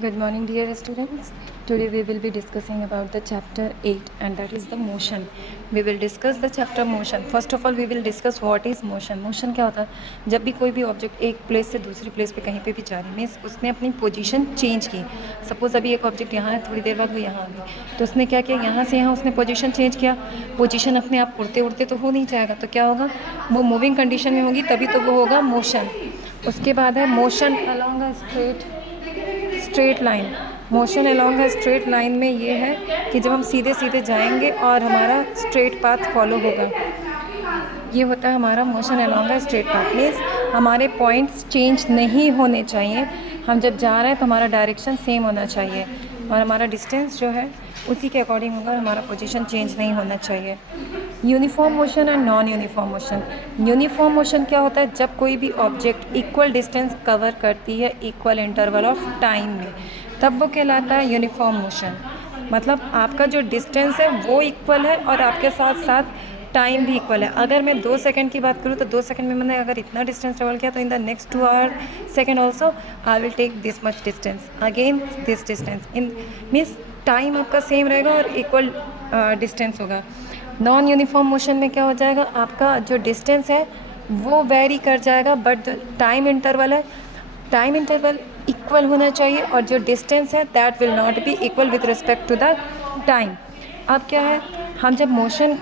Good morning, dear students. Today we will be discussing about the chapter 8, and that is the motion. We will discuss the chapter motion. First of all, we will discuss what is motion. Motion क्या होता है? जब भी कोई भी object एक place से दूसरी प्लेस पे कहीं पे भी जा रही है, मीन्स उसने अपनी पोजीशन चेंज की. सपोज अभी एक ऑब्जेक्ट यहाँ है, थोड़ी देर बाद वो यहाँ आ गई, तो उसने क्या किया, यहाँ से यहाँ उसने पोजीशन चेंज किया. पोजीशन अपने आप उड़ते उड़ते तो हो नहीं जाएगा, तो क्या होगा, वो मूविंग कंडीशन में होगी, तभी तो वो होगा मोशन. उसके बाद है motion along a straight line. Motion along a straight line में ये है कि जब हम सीधे सीधे जाएंगे और हमारा स्ट्रेट पाथ फॉलो होगा, ये होता है हमारा motion along a straight path. Means हमारे पॉइंट्स चेंज नहीं होने चाहिए. हम जब जा रहे हैं तो हमारा डायरेक्शन सेम होना चाहिए और हमारा डिस्टेंस जो है उसी के अकॉर्डिंग होगा, हमारा पोजीशन चेंज नहीं होना चाहिए. Uniform motion and non uniform motion. Uniform motion क्या होता है, जब कोई भी ऑब्जेक्ट इक्वल डिस्टेंस कवर करती है इक्वल इंटरवल ऑफ टाइम में, तब वो कहलाता है यूनिफॉर्म मोशन. मतलब आपका जो डिस्टेंस है वो इक्वल है और आपके साथ साथ टाइम भी इक्वल है. अगर मैं 2 सेकंड की बात करूँ तो 2 सेकंड में मैंने अगर इतना डिस्टेंस ट्रेवल किया तो in the next 2 hour second also I will take this much distance, again this distance. In means time आपका सेम रहेगा और इक्वल डिस्टेंस होगा. नॉन यूनिफॉर्म मोशन में क्या हो जाएगा, आपका जो डिस्टेंस है वो वेरी कर जाएगा, बट टाइम इंटरवल है, टाइम इंटरवल इक्वल होना चाहिए और जो डिस्टेंस है that will not be equal with respect to the time. अब क्या है, हम जब मोशन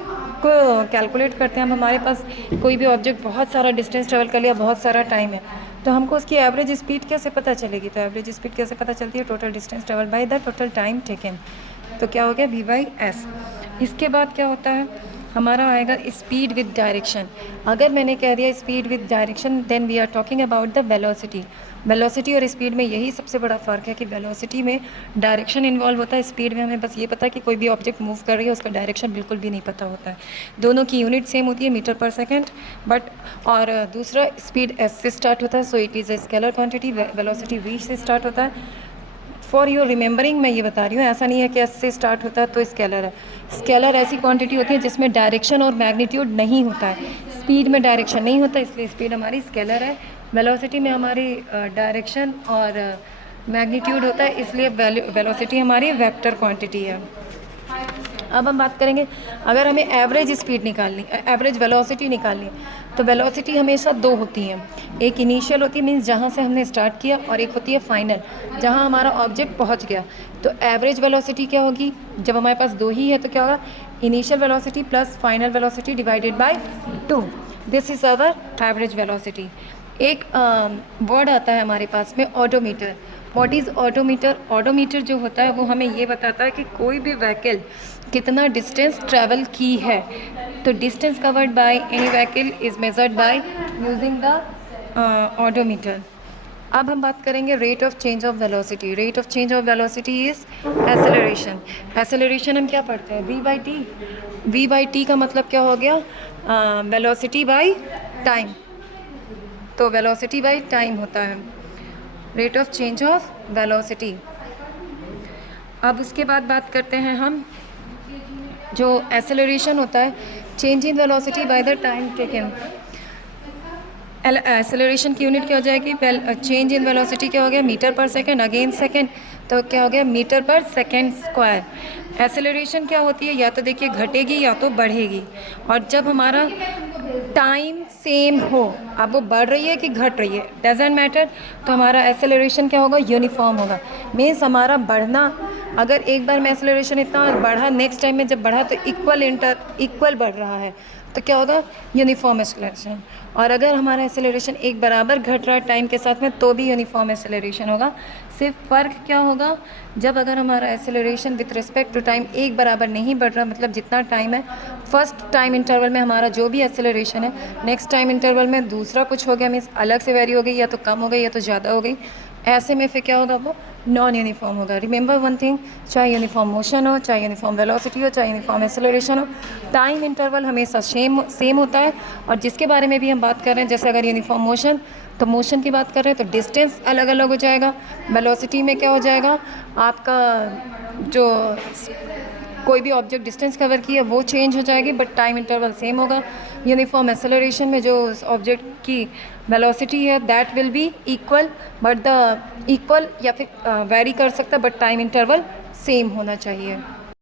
को कैलकुलेट करते हैं, हम हमारे पास कोई भी ऑब्जेक्ट बहुत सारा डिस्टेंस ट्रेवल कर लिया, बहुत सारा टाइम है, तो हमको उसकी एवरेज स्पीड कैसे पता चलेगी. तो एवरेज स्पीड कैसे पता चलती है, total distance travel by the total time taken. तो क्या हो गया, v/s. इसके बाद क्या होता है, हमारा आएगा स्पीड विद डायरेक्शन. अगर मैंने कह दिया speed with direction, then we are talking about the velocity. Velocity और स्पीड में यही सबसे बड़ा फ़र्क है कि वेलोसिटी में डायरेक्शन इन्वॉल्व होता है, स्पीड में हमें बस ये पता है कि कोई भी ऑब्जेक्ट मूव कर रही है, उसका डायरेक्शन बिल्कुल भी नहीं पता होता है. दोनों की यूनिट सेम होती है, मीटर पर सेकेंड, बट और दूसरा स्पीड s से स्टार्ट होता है, so it is a scalar quantity. Velocity v से स्टार्ट होता है. फॉर योर रिमेंबरिंग मैं ये बता रही हूँ, ऐसा नहीं है कि एस से स्टार्ट होता है तो स्केलर है. स्केलर ऐसी क्वांटिटी होती है जिसमें डायरेक्शन और मैग्नीट्यूड नहीं होता है. स्पीड में डायरेक्शन नहीं होता, इसलिए स्पीड हमारी स्केलर है. वेलोसिटी में हमारी डायरेक्शन और मैग्नीट्यूड होता है, इसलिए वेलोसिटी हमारी वेक्टर क्वांटिटी है. अब हम बात करेंगे, अगर हमें एवरेज स्पीड निकालनी, एवरेज वेलोसिटी निकालनी, तो वेलोसिटी हमेशा 2 होती हैं. एक इनिशियल होती है, मीन्स जहाँ से हमने स्टार्ट किया, और एक होती है फाइनल, जहाँ हमारा ऑब्जेक्ट पहुँच गया. तो एवरेज वेलोसिटी क्या होगी, जब हमारे पास 2 ही है तो क्या होगा, initial velocity plus final velocity divided by 2. This is our average velocity. एक वर्ड आता है हमारे पास में, odometer. What is odometer. Odometer जो होता है वो हमें ये बताता है कि कोई भी व्हीकल कितना डिस्टेंस ट्रैवल की है. तो distance covered by any vehicle is measured by using the odometer. अब हम बात करेंगे rate of change of velocity. Rate of change of velocity is acceleration. Acceleration हम क्या पढ़ते हैं, v/t. v/t का मतलब क्या हो गया, वेलोसिटी बाय टाइम. तो वेलोसिटी बाय टाइम होता है rate of change of velocity. अब उसके बाद बात करते हैं हम, जो एसेलरेशन होता है, change in velocity by the time taken. Acceleration की यूनिट क्या हो जाएगी, चेंज इन वेलोसिटी क्या हो गया, मीटर पर सेकेंड, अगेन सेकेंड, तो क्या हो गया, मीटर पर सेकेंड स्क्वायर. एसेलरेशन क्या होती है, या तो देखिए घटेगी या तो बढ़ेगी. और जब हमारा टाइम सेम हो, अब वो बढ़ रही है कि घट रही है, डजेंट मैटर, तो हमारा एसेलरेशन क्या होगा, यूनिफॉर्म होगा. मीन्स हमारा बढ़ना, अगर एक बार में एसेलरेशन इतना बढ़ा, नेक्स्ट टाइम में जब बढ़ा तो इक्वल बढ़ रहा है, तो क्या होगा, यूनिफॉर्म एसेलरेशन. और अगर हमारा एसेलरेशन एक बराबर घट रहा है टाइम के साथ में, तो भी यूनिफॉर्म एसेलरेशन होगा. सिर्फ फ़र्क क्या होगा, जब अगर हमारा acceleration with respect to time एक बराबर नहीं बढ़ रहा, मतलब जितना टाइम है फर्स्ट टाइम इंटरवल में हमारा जो भी एसेलरेशन है, नेक्स्ट टाइम इंटरवल में दूसरा कुछ हो गया, मीन्स अलग से वेरी हो गई, या तो कम हो गई या तो ज़्यादा हो गई, ऐसे में फिर क्या होगा, वो नॉन यूनिफॉर्म होगा. रिमेंबर वन थिंग, चाहे यूनिफॉर्म मोशन हो, चाहे यूनिफॉर्म वेलोसिटी हो, चाहे यूनिफॉर्म एसेलरेशन हो, टाइम इंटरवल हमेशा सेम होता है. और जिसके बारे में भी हम बात कर रहे हैं, जैसे अगर यूनिफॉर्म मोशन, तो मोशन की बात कर रहे हैं तो डिस्टेंस अलग अलग हो जाएगा. वेलोसिटी में क्या हो जाएगा, आपका जो कोई भी ऑब्जेक्ट डिस्टेंस कवर की है वो चेंज हो जाएगी, बट टाइम इंटरवल सेम होगा. यूनिफॉर्म एसेलरेशन में जो ऑब्जेक्ट की वेलोसिटी है that will be equal, but the equal या फिर वेरी कर सकता है, बट टाइम इंटरवल सेम होना चाहिए।